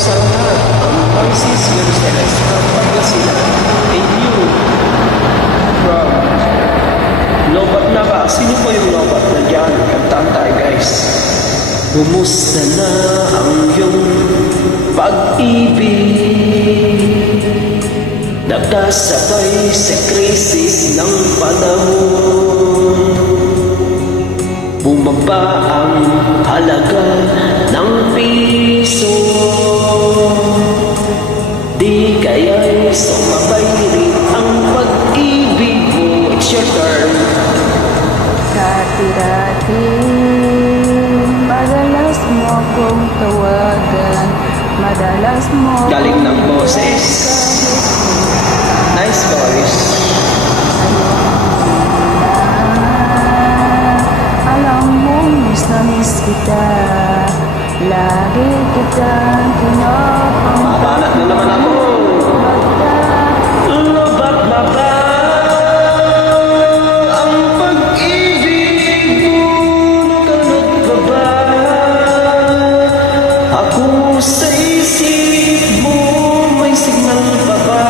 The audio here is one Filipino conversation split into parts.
sa lahat ang Pisces, Virgo, Celestial, Pangasinan, and you from Lobat na ba? Sino po yung lobat na dyan? Kantaan tayo guys. Kumusta na ang iyong pag-ibig? Nagkasabay sa krisis ng panahon. Bumaba ang halaga ng piso. Di kaya'y sumabay rin ang pag-ibig mo. It's your turn. Dati-dati, madalas mo akong tawagan. Madalas mo galing ng boses. Nice voice. Alam mo, miss na miss kita. Lagi kitang kinopang. Mabanat na naman ako. Lobat na ba ang pag-ibig mo? Nakalot pa ba ako sa isip mo? May signal pa ba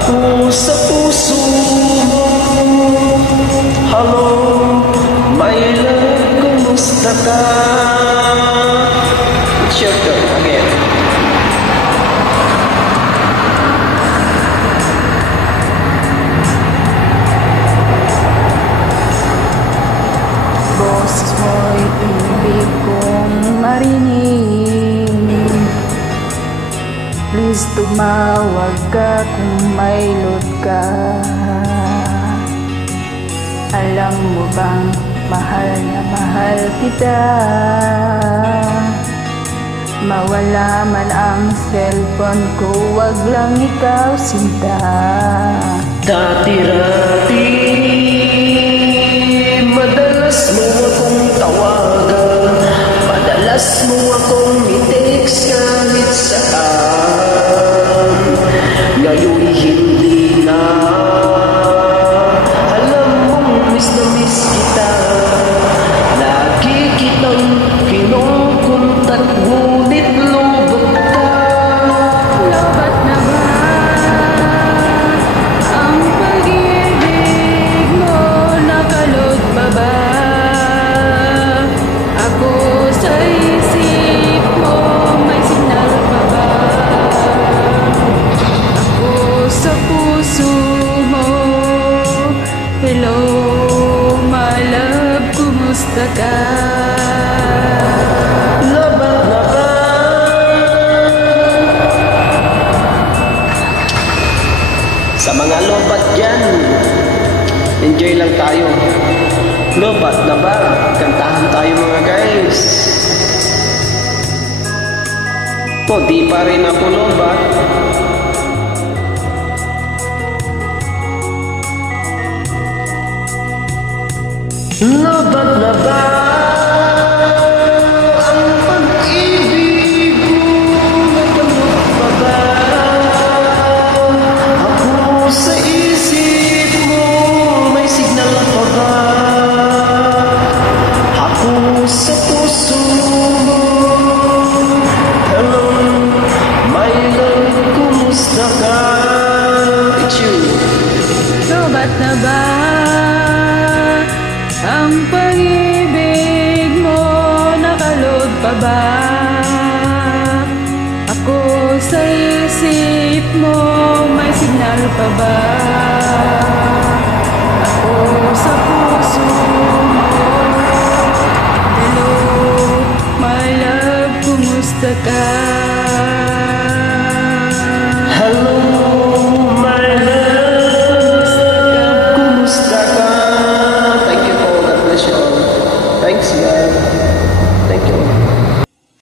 ako sa puso mo? Hello, my love, kumusta ka? It's your turn again. Boses mo'y ibig kong marinig. Please tumawag ka kung may load ka. Alam mo bang mahal na mahal kita? Mawala man ang cellphone ko, wag lang ikaw sinta. Dati-dati, madalas mo akong tawagan. Madalas mo akong i-text kahit saan. Ngayon hindi na. Alam mong miss na miss kita. Lagi kitang kinukuntat, ngunit lobat ka. Lobat na ba ang pag-ibig mo? Nakalot pa ba ako sa isip mo? May signal pa ba ako sa puso mo? Hello, my love, kumusta ka? Lobat na ba? Sa mga lobat dyan, enjoy lang tayo. Lobat na ba? Kantahan tayo mga guys. Po, di pa rin ako lobat. Lobat na ba ang pag-ibig mo? Nakalot pa ba ako sa isip mo? May signal pa ba ako sa puso mo? Hello, my love, kumusta ka? It's you. Lobat na ba ang pag-ibig mo? Nakalod pa ba ako sa isip mo? May signal pa ba ako sa puso mo? Hello, my love, kumusta ka?